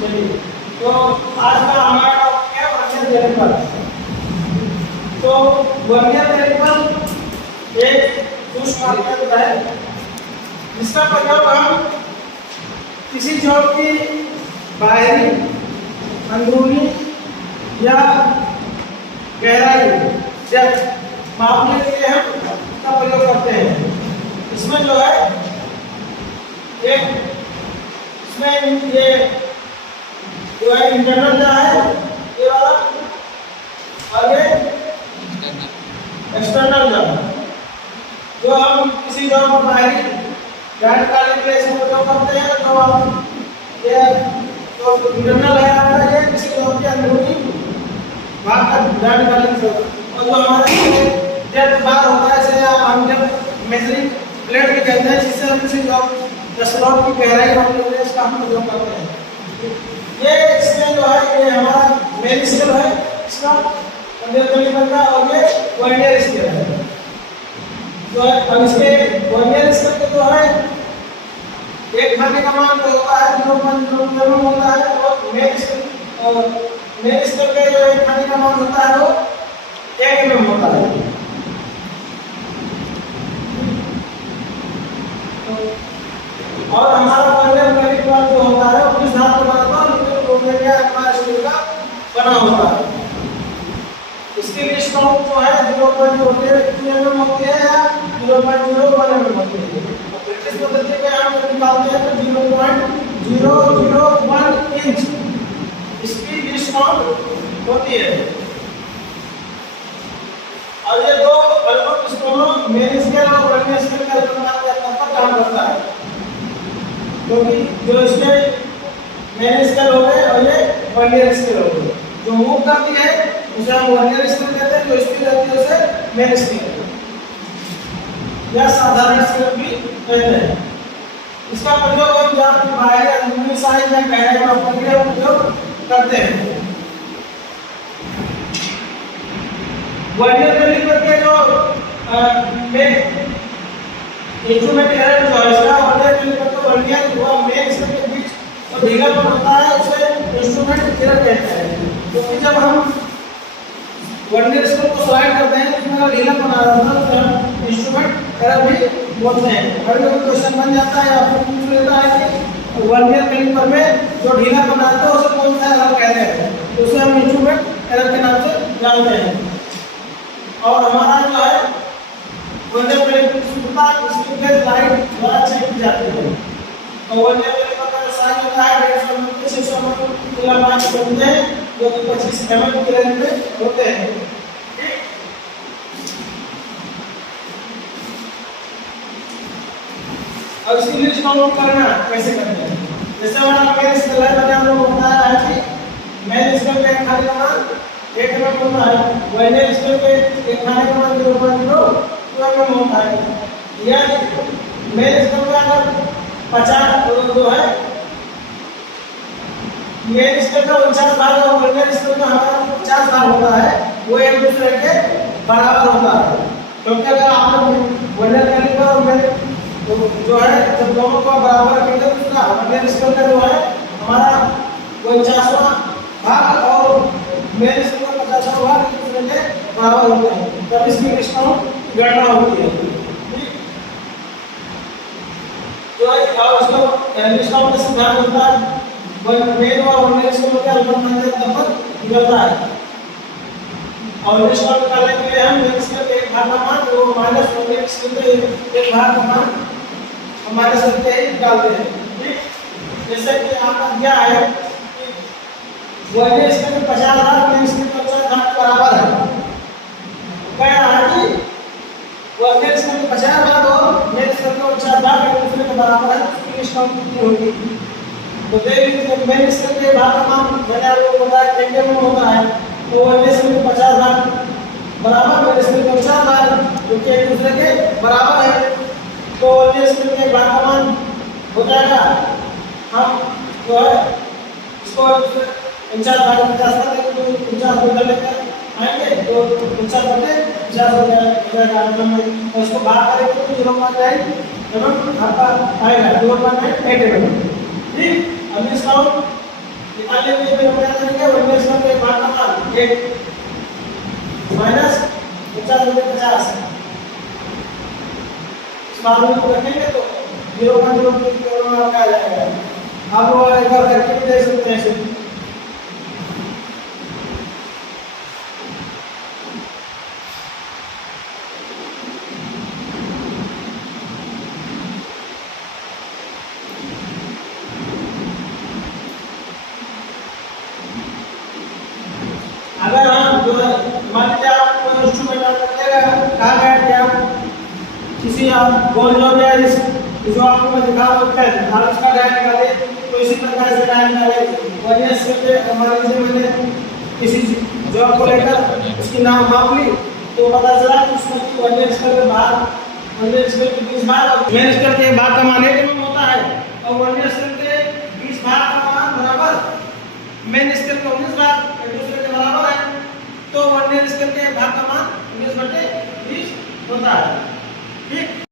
चलिए, तो आज का हमारा टॉपिक है वर्नियर कैलिपर। तो वर्नियर कैलिपर एक सूक्ष्म मापक होता है जिसका प्रयोग हम किसी जॉब की बाहरी, अंदरूनी या गहराई डेप्थ मापने के लिए हम इसका प्रयोग करते हैं। इसमें जो है एक इसमें ये जो है इंटरनल जो है ये वाला, और ये एक्सटर्नल जो है, जो हम किसी जॉब में बाहरी गाइड करने के लिए इसका प्रयोग करते हैं। तो हम ये तो इंटरनल है हमारा, ये किसी जॉब के अंदरूनी भाग का गाइड करने के, और जो हमारा डेप्थ बार होता है इसे हम डेप्थ मेजरिंग प्लेट भी कहते हैं, जिससे हम किसी जॉब स्लॉट की गहराई मापने के लिए इसका हम प्रयोग करते हैं। ये इसमें जो है ये हमारा मेन स्केल है इसका वर्नियर कैलिपर का, और ये वर्नियर स्केल है। तो अब इसके वर्नियर स्केल के जो है एक भागे का मान जो होता है 0.0 होता है, और मेन स्केल के जो एक भागे का मान होता है वो 1 mm होता है। और हमारा वर्नियर कैलिपर जो होता है वो किस धातु का बनता है, निकल क्रोमियम या एमआर स्टील का बना होता है। इसकी लिस्ट काउंट जो है 0.02 mm होती है या 0.01 mm होती है। ब्रिटिश पद्धति में हम निकालते हैं तो 0.001 इंच इसकी लिस्ट काउंट होती है। और ये दो अलग दोनों मेन स्केल और वर्नियर स्केल का अनुपात के आधार पर काम करता है, क्योंकि जो इसके मेन स्केल हो गए और ये वर्नियर स्केल हो गए। जो मूव करती है उसे हम वर्नियर स्केल कहते हैं, जो स्थिर रहती है उसे मेन स्केल या साधारण स्केल भी कहते हैं। इसका प्रयोग हम जहाँ बाहर अंदरूनी साइज या गहराई मापने के लिए उपयोग करते हैं। वर्नियर कैलिपर के जो इंस्ट्रूमेंट एरर जो है इसका वर्नियर कैलिपर को वर्नियर और मेन स्केल के बीच जो ढीलापन होता है उसे इंस्ट्रूमेंट एरर कहते हैं। क्योंकि जब हम वर्नियर स्केल को स्लाइड करते हैं तो इसमें ढीलापन आ रहा है, तो हम इंस्ट्रूमेंट एरर भी बोलते हैं। कभी क्वेश्चन बन जाता है या फिर पूछ लेता है कि वर्नियर कैलिपर में जो ढीलापन आता है उसे कौन सा एरर कहते हैं, तो उसे हम इंस्ट्रूमेंट एरर के नाम से जानते हैं। और हमारा जो है वर्नियर कैलिपर की शुद्धता स्क्रू के लाइट द्वारा चेक की जाती है। और वर्नियर कैलिपर का साइज होता है 150 mm से 600 mm की लंबाई के होते हैं, जो कि 25 mm की रेंज में होते हैं। ठीक, अब इसकी लिस्ट काउंट करना कैसे करते हैं। जैसे हमारा मेन स्केल है, मैंने आप लोगों को बताया है कि मेन स्केल का एक खाने का मान 1 mm होता है, वर्नियर स्केल के एक खाने का मान 0.02 mm होता है। या मेन स्केल का अगर 50 जो है मेन स्केल का 49 भाग और वर्नियर स्केल का हमारा 50 भाग होता है, वो एक दूसरे के बराबर होता है। क्योंकि अगर आप वर्नियर कैलिपर और मेन जो है जब दोनों को बराबर रखेंगे तो उसका वर्नियर स्केल का जो है हमारा 49वां भाग और मेन स्केल का 50वां भाग एक दूसरे के बराबर होते हैं, तब इसकी लिस्ट काउंट गणना होती है। जो है और उसका लिस्ट काउंट का सिद्धांत होता है मेन और वर्नियर स्केल के अनुपात के तफावत निकलता है। और लिस्ट काउंट निकालने के लिए हम मेन स्केल के एक भाग का मान जो माइनस वर्नियर स्केल के एक भाग का मान हमारे सकते ही निकालते हैं। ठीक, जैसे कि आपका क्या है कि वर्नियर स्केल में 50 भाग मेन स्केल का 50 भाग बराबर है। कह रहा है कि वर्नियर स्केल में 50 भाग और मेन स्केल का 50 भाग एक दूसरे के बराबर है, उसकी लिस्ट काउंट कितनी होगी। तो देख लीजिए मेन स्केल के भाग का मान मैंने आपको बताया 1 mm होता है, तो वर्नियर स्केल में 50 भाग बराबर मेन स्केल में 50 भाग जो कि एक दूसरे के बराबर है, तो वर्नियर स्केल के भाग का मान हो जाएगा। हम जो है इसको 49 भाग 50 कर देंगे तो 49 बदल लेकर आएंगे तो 50 बटे 50 हो जाएगा और उसको भाग करेंगे तो 0.9 एवं आपका आएगा 0.987। ठीक, अब इसका निकालने के लिए हम क्या करेंगे 1 इसका एक भाग का मान 8 माइनस 50 बटे 50 इस मान को रखेंगे तो 0.02 आपका आ जाएगा। आप लोग एक बार करके भी देख सकते हैं इसे। अगर हम जो है मान लीजिए आप कोई इंस्ट्रूमेंट आप रखिएगा कहा गया कि आप किसी आप गोल जो है इस जो आपको मैं दिखा रहा हूँ आप इसका डाया निकाले तो इसी प्रकार से डाया निकाले वजह से हमारे से मैंने किसी जो आपको लेकर उसकी नाम माप ली तो पता चला कि उसकी वजह स्केल के बाद वजह स्केल के 20 भाग और मेन स्केल के भाग का मान 1 mm होता है और वजह स्केल के 20 भाग का मान बराबर मेन स्केल का 19 भाग एक दूसरे के बराबर है तो वर्नियर स्केल के भाग का मान 19/20 होता है। ठीक।